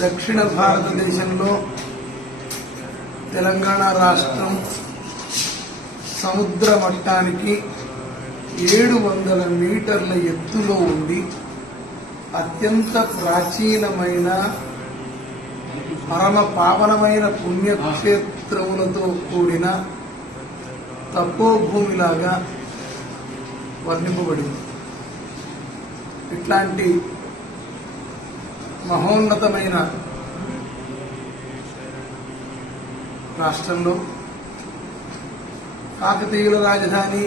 దక్షిణ భారతదేశంలో తెలంగాణ రాష్ట్రం సముద్ర మట్టానికి ఏడు వందల మీటర్ల ఎత్తులో ఉండి అత్యంత ప్రాచీనమైన పరమ పావనమైన పుణ్యక్షేత్రములతో కూడిన తపోభూమిలాగా వర్ణింపబడింది. ఇట్లాంటి మహోన్నతమైన రాష్ట్రంలో కాకతీయుల రాజధాని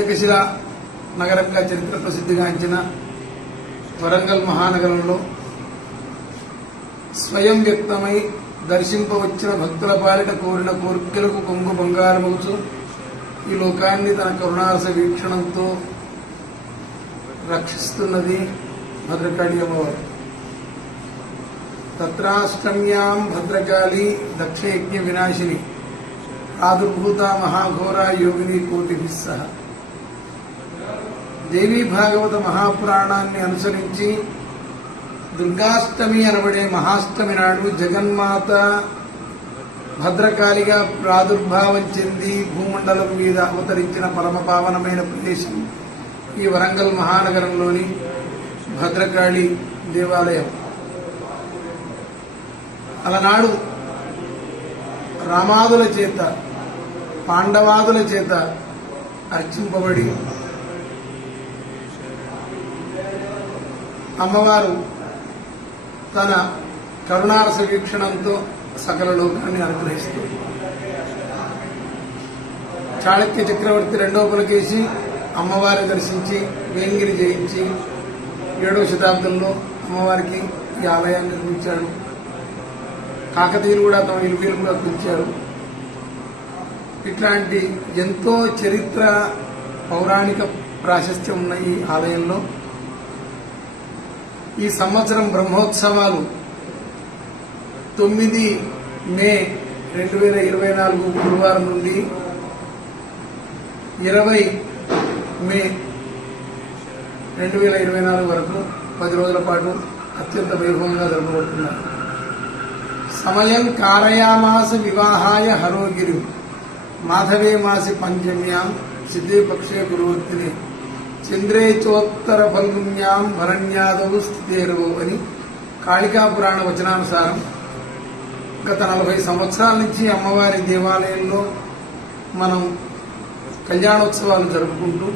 ఏకశిల నగరంగా చరిత్ర ప్రసిద్ధిగాంచిన వరంగల్ మహానగరంలో స్వయం వ్యక్తమై దర్శింపవచ్చిన భక్తుల పాలిట కోరిన కోరికలకు కొంగు బంగారమవుతూ ఈ లోకాన్ని తన కరుణారస వీక్షణంతో రక్షిస్తున్నది భద్రకాళి అమ్మవారు. తత్రాష్టమ్యాం భద్రకాళి దక్షయజ్ఞ వినాశిని. ఆదుర్భూత మహాఘోర యోగిని కోటి సహ. దేవీ భాగవత మహాపురాణాన్ని అనుసరించి దుర్గాష్టమి అనబడే మహాష్టమి నాడు జగన్మాత భద్రకాళిగా ప్రాదుర్భావం చెంది భూమండలం మీద అవతరించిన పరమ పావనమైన ప్రదేశం ఈ వరంగల్ మహానగరంలోని భద్రకాళి దేవాలయం. అలనాడు రామాదుల చేత పాండవాదుల చేత అర్చింపబడి అమ్మవారు తన కరుణారస వీక్షణంతో సకల లోకాన్ని అనుగ్రహిస్తుంది చాళక్య చక్రవర్తి రెండవ పులకేసి అమ్మవారిని దర్శించి వేంగిని జయించి ఏడవ శతాబ్దంలో అమ్మవారికి ఈ ఆలయాన్ని నిర్మించాడు. కాకతీయులు కూడా తమ ఇరువేలు కూడా పిలిచారు ఇట్లాంటి ఎంతో చరిత్ర పౌరాణిక ప్రాశస్త్యం ఉన్న ఈ ఆలయంలో ఈ సంవత్సరం బ్రహ్మోత్సవాలు తొమ్మిది మే రెండు వేల ఇరవై నాలుగు గురువారం నుండి ఇరవై మే రెండు వేల ఇరవై నాలుగు వరకు పది రోజుల పాటు అత్యంత వైభవంగా జరపబడుతున్నారు. సమయం కారయామాస వివాహాయ హరోగిరి మాధవే మాసి పంచమ్యాం సిద్ధే పక్షే గురువర్తిని. చంద్రేచోత్తర ఫల్గుణ్యాం భరణ్యాదవు స్థితేరవు అని కాళికా పురాణ వచనానుసారం గత నలభై సంవత్సరాల నుంచి అమ్మవారి దేవాలయంలో మనం కళ్యాణోత్సవాలు జరుపుకుంటూ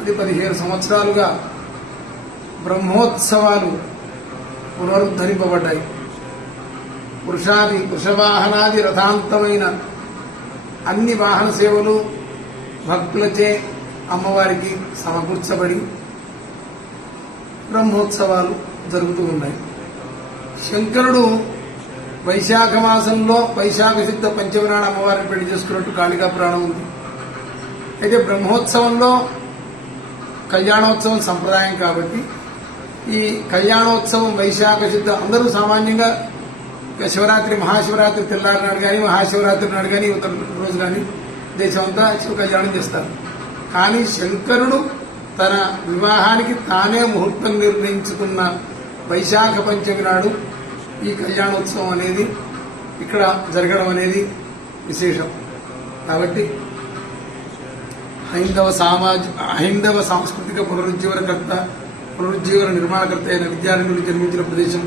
అది పదిహేను సంవత్సరాలుగా బ్రహ్మోత్సవాలు పునరుద్ధరింపబడ్డాయి. వృషాది వృషవాహనాది రథాంతమైన అన్ని వాహన సేవలు భక్తులచే అమ్మవారికి సమకూర్చబడి బ్రహ్మోత్సవాలు జరుగుతూ ఉన్నాయి. శంకరుడు వైశాఖ మాసంలో వైశాఖ సిద్ధ పంచమనాడు అమ్మవారిని పెళ్ళి చేసుకున్నట్టు కాళికా పురాణం ఉంది. అయితే బ్రహ్మోత్సవంలో కళ్యాణోత్సవం సంప్రదాయం కాబట్టి ఈ కళ్యాణోత్సవం వైశాఖ సిద్ధ అందరూ సామాన్యంగా శివరాత్రి మహాశివరాత్రి తెల్లారి నాడు కానీ మహాశివరాత్రి నాడు కానీ ఒక రోజు కానీ దేశమంతా శివ కళ్యాణం చేస్తారు. కానీ శంకరుడు తన వివాహానికి తానే ముహూర్తం నిర్ణయించుకున్న వైశాఖ పంచమి నాడు ఈ కళ్యాణోత్సవం అనేది ఇక్కడ జరగడం అనేది విశేషం. కాబట్టి హైందవ సామాజ హైందవ సాంస్కృతిక పునరుజ్జీవనకర్త పునరుజ్జీవన నిర్మాణకర్త అయిన విద్యారణ్యుడు జన్మించిన ప్రదేశం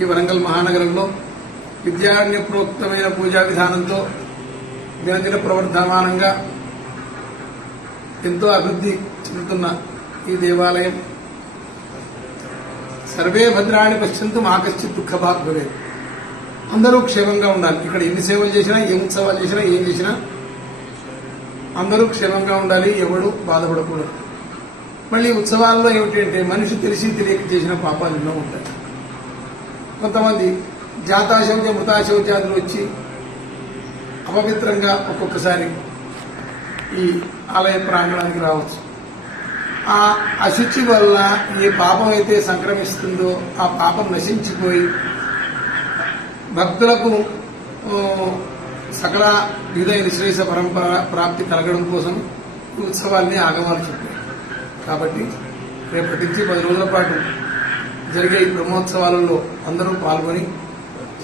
ఈ వరంగల్ మహానగరంలో. విద్యారణ్య ప్రోక్తమైన పూజా విధానంతో దినదిన ప్రవర్ధమానంగా ఎంతో అభివృద్ధి చెందుతున్న ఈ దేవాలయం. సర్వే భద్రాన్ని పశ్చంతు మాకశ్చి దుఃఖ భాగ్యవే అందరూ క్షేమంగా ఉండాలి. ఇక్కడ ఎన్ని సేవలు చేసినా ఏ ఉత్సవాలు చేసినా ఏం చేసినా అందరూ క్షేమంగా ఉండాలి. ఎవడు బాధపడకూడదు. మళ్ళీ ఉత్సవాల్లో ఏమిటంటే మనిషి తెలిసి తెలియక చేసిన పాపాలు ఎన్నో ఉంటాయి. కొంతమంది జాతాశౌచ మృతాశౌచాదులు వచ్చి అపవిత్రంగా ఒక్కొక్కసారి ఈ ఆలయ ప్రాంగణానికి రావచ్చు. ఆ అశుచి వల్ల ఏ పాపం అయితే సంక్రమిస్తుందో ఆ పాపం నశించిపోయి భక్తులకు సకల విధ నిశ్రేష పరంపర ప్రాప్తి కలగడం కోసం ఉత్సవాన్ని ఉత్సవాల్ని ఆగమాలు చెప్పారు. కాబట్టి రేపటి నుంచి పది రోజుల పాటు జరిగే ఈ బ్రహ్మోత్సవాలలో అందరూ పాల్గొని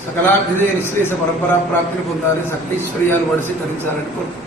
సకలాభ్యుదయ నిశ్రేష పరంపరా ప్రాప్తిని పొందాలి సకలేశ్వర్యాలు వడిసి తరించాలని కోరుకుంటున్నాను